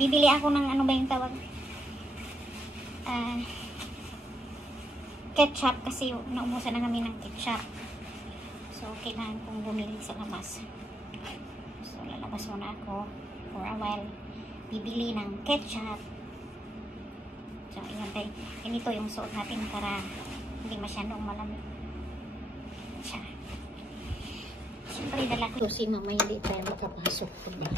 bibili ako ng ano ba yung tawag? Ketchup kasi naubusan na kami ng ketchup. So, kailangan kong bumili sa labas. So, lalabas muna ako for a while. Bibili ng ketchup. So, ayan tayo. Ganito yung suot natin para hindi masyadong malamig. Siya. Siyempre, dala ko. Kasi mamaya hindi tayo makapasok. Diba?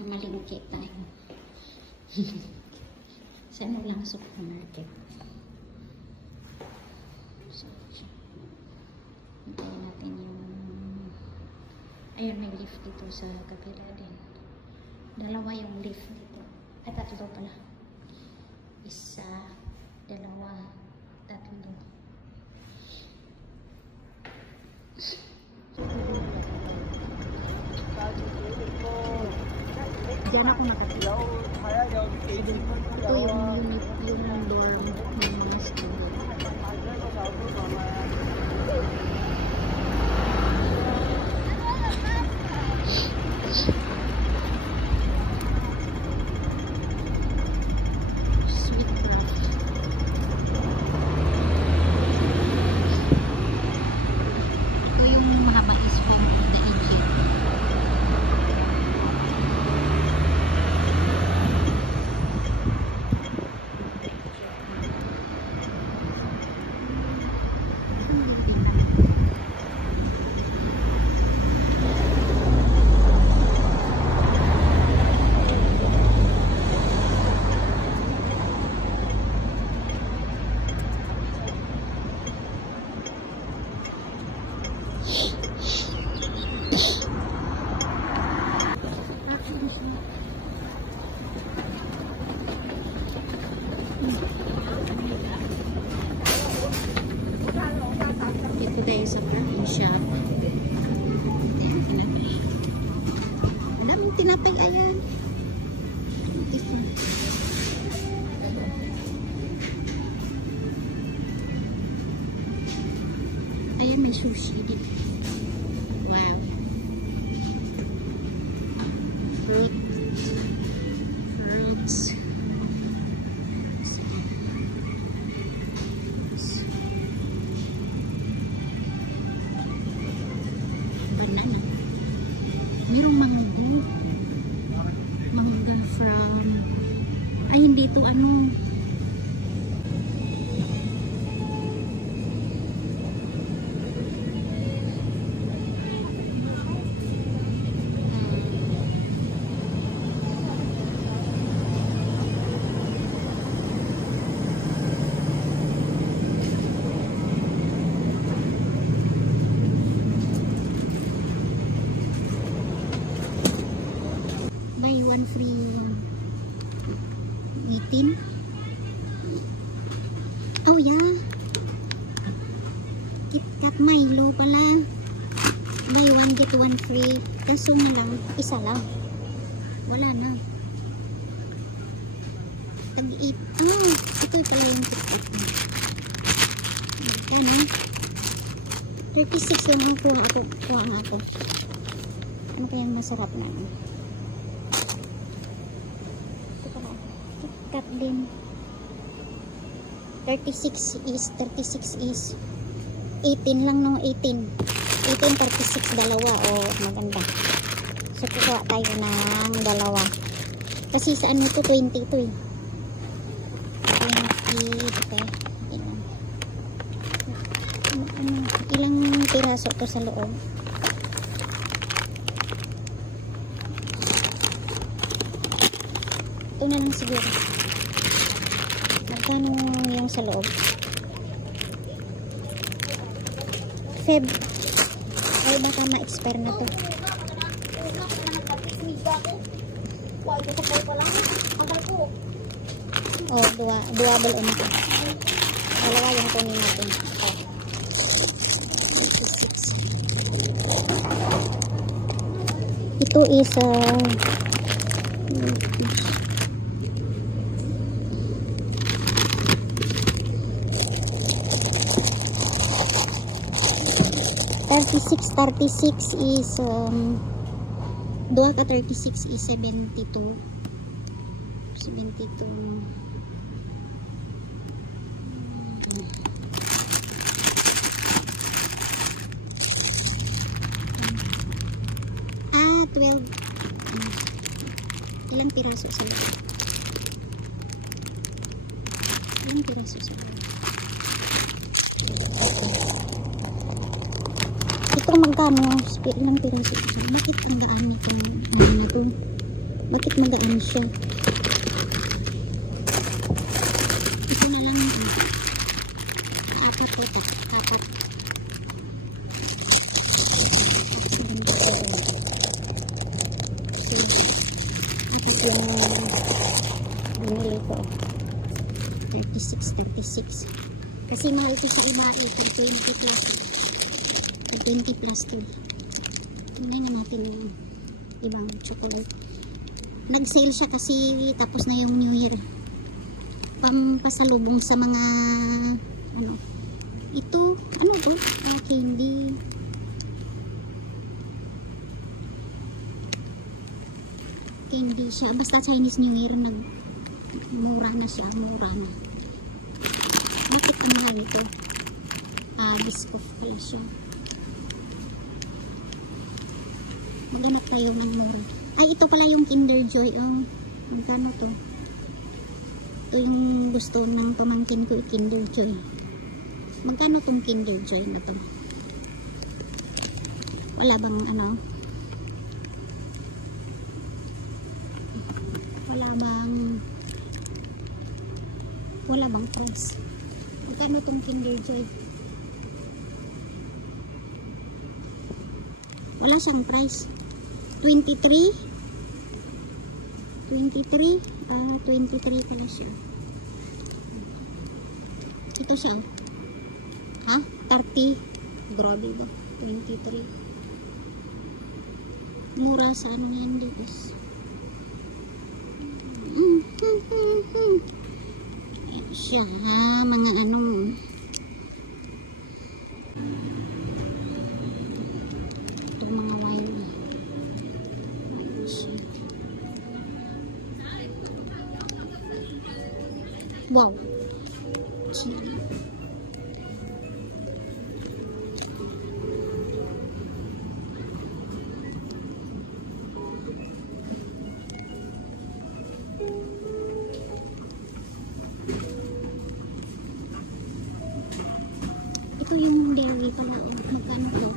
Mamalingkit tayo. Saan mo lang supermarket? So, hintayin natin yung ayun, may lift dito sa kapila din. Dalawa yung lift dito. Ay, tatlo pala. Isa, dalawa, tatlo. Diyan ako nakatila. Ito yung dorm ng mga student. Ito guys, sa coffee shop. Alam, tinapay ayan. Ayan, may sushi dito. Wow. Fruits. Banana. Merong mangga from ayun dito ano buy one free 18. Oh yeah, KitKat Milo pala, buy one get one free. Kaso na lang, isa lang, wala na. Tag-8. Ito pala yung KitKat. Ano 36 lang ang kuha nga ako. Ano kayang masarap na KitKat din. 36 is 18 lang, no? 18 36 dalawa. Oh, maganda. So kukuha tayo ng dalawa kasi sa ano to 20 to eh. 20 ilang piraso to sa loob. Ito na lang siguro. Magkano yung sa loob? Feb. Ay, baka ma-expire na to. Oh, duwable on ito. Dalawa yung kunin natin. Oh. Ito is 36 is duha ka 36 is 72 no. Ah, 12. Ilang piraso sa loob? Ilang piraso sa loob? Ito magkano? Ilang piraso sa loob? Bakit magaan itong ano na ito? Bakit magaan siya? Ito na lang apat ito. Apat. Yung binili ko 36 kasi mahal ko sa iba ito 20 plus 2. tingnan na natin yung ibang chocolate. Nag-sale siya kasi tapos na yung New Year, pampasalubong sa mga ano ito, ano to? Candy. Candy siya. Basta Chinese New Year mura na siya. Mura na. Bakit ang mahal ito? Biscoff pala siya. Maghanap tayo ng mura. Ay, ito pala yung Kinder Joy. Magkano to? Ito yung gusto ng pamangkin ko, Kinder Joy. Magkano tong Kinder Joy na to? Wala bang ano? Wala bang price? Magkano tong Kinder Joy? Wala siyang price. 23 pala siya. Ito siya. Ha? 30. Grabe ba? 23. Mura sa ano yan, guys. Siya ha, mga ano itong mga wine siya. Wow, chili. Ito yung dairy pala. Magkano po?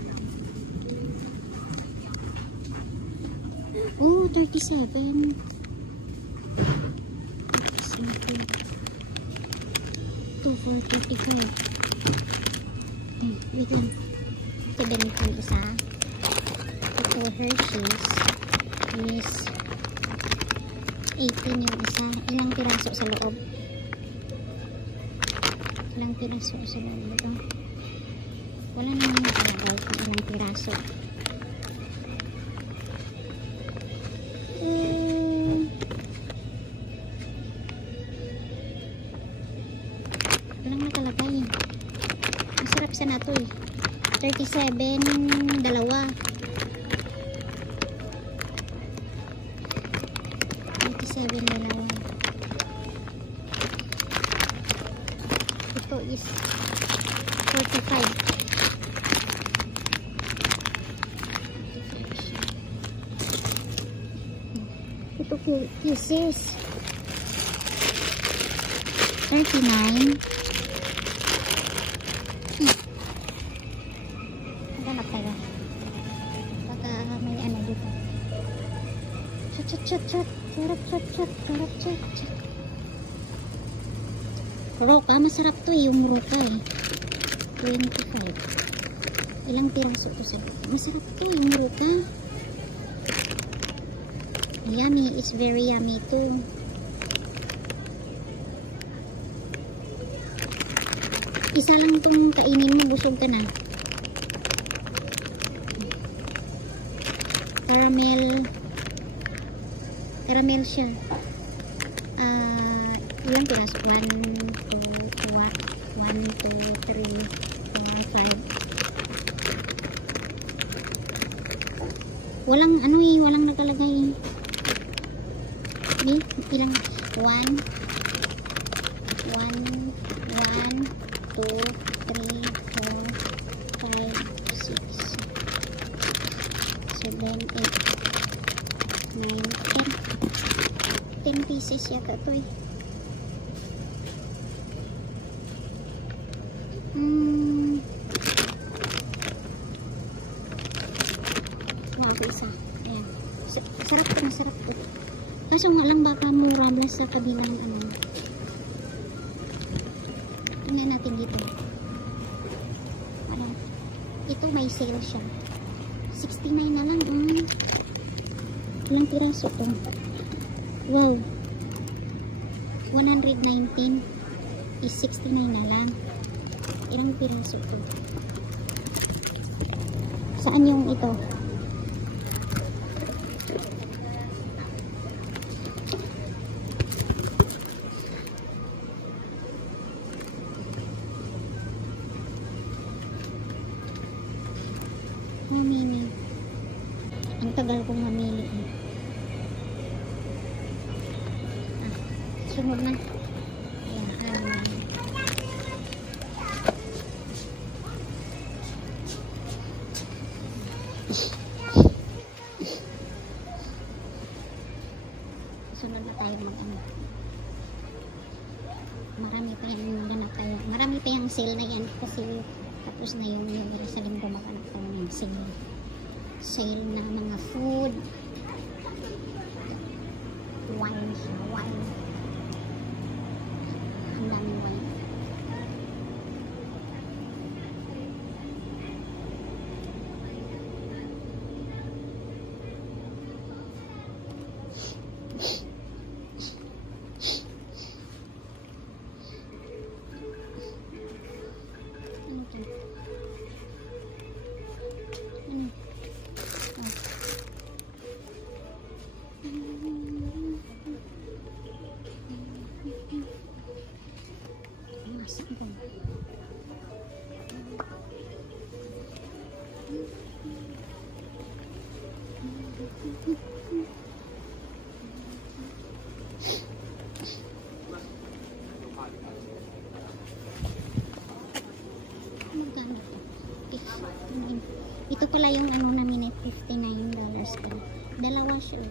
Oh, 37. 2 for 35. Wait lang. Ito ganito yung isa. Ito Hershey's is 18 yung isa. Ilang piraso sa loob? Ilang piraso sa loob ito? Wala naman nakalagay kung ilang piraso. Walang nakalagay. Masarap sa nato eh. 37 dalawa. 37 dalawa. Ito is 45. Ito pieces 39. Maghanap tayo baka may ano dito. Chat Roka, masarap to yung Roka eh. 25. Ilang piraso to sa masarap to yung Roka. Yummy, it's very yummy too. Isa lang itong kainin mo, busog ka na. Caramel siya. Ilang piraso? 1, 2, 3, 4, 5. Walang ano eh, walang nakalagay. Ni, ilang? 1, 2, 3, 4, 5, 6, 7, 8, 9, 10 pieces yata to eh. Isa. Ayan. Sarap to, masarap to. Kaso nga lang baka mura ba sa kabilang ano. Tingnan natin dito. Ano? Ito may sale siya. 69 na lang. Ilang piraso to? Wow. 119 is 69 na lang. Ilang piraso to? Saan yung ito? Mamili. Ang tagal kong mamili eh. Sunod na. Ayan. Sunod na tayo ng ano. Marami pa yung ganap tayo. Marami pa yung sale na yan kasi tapos na yung sa linggo makanap tayo ng sale. Sale ng mga food. Wine. Ang daming wine. Ito pala yung ano namin at $59 ka. Dalawa siya.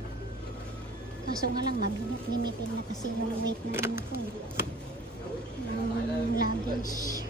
Kaso nga lang limited na kasi yung weight na ano ko. Luggage.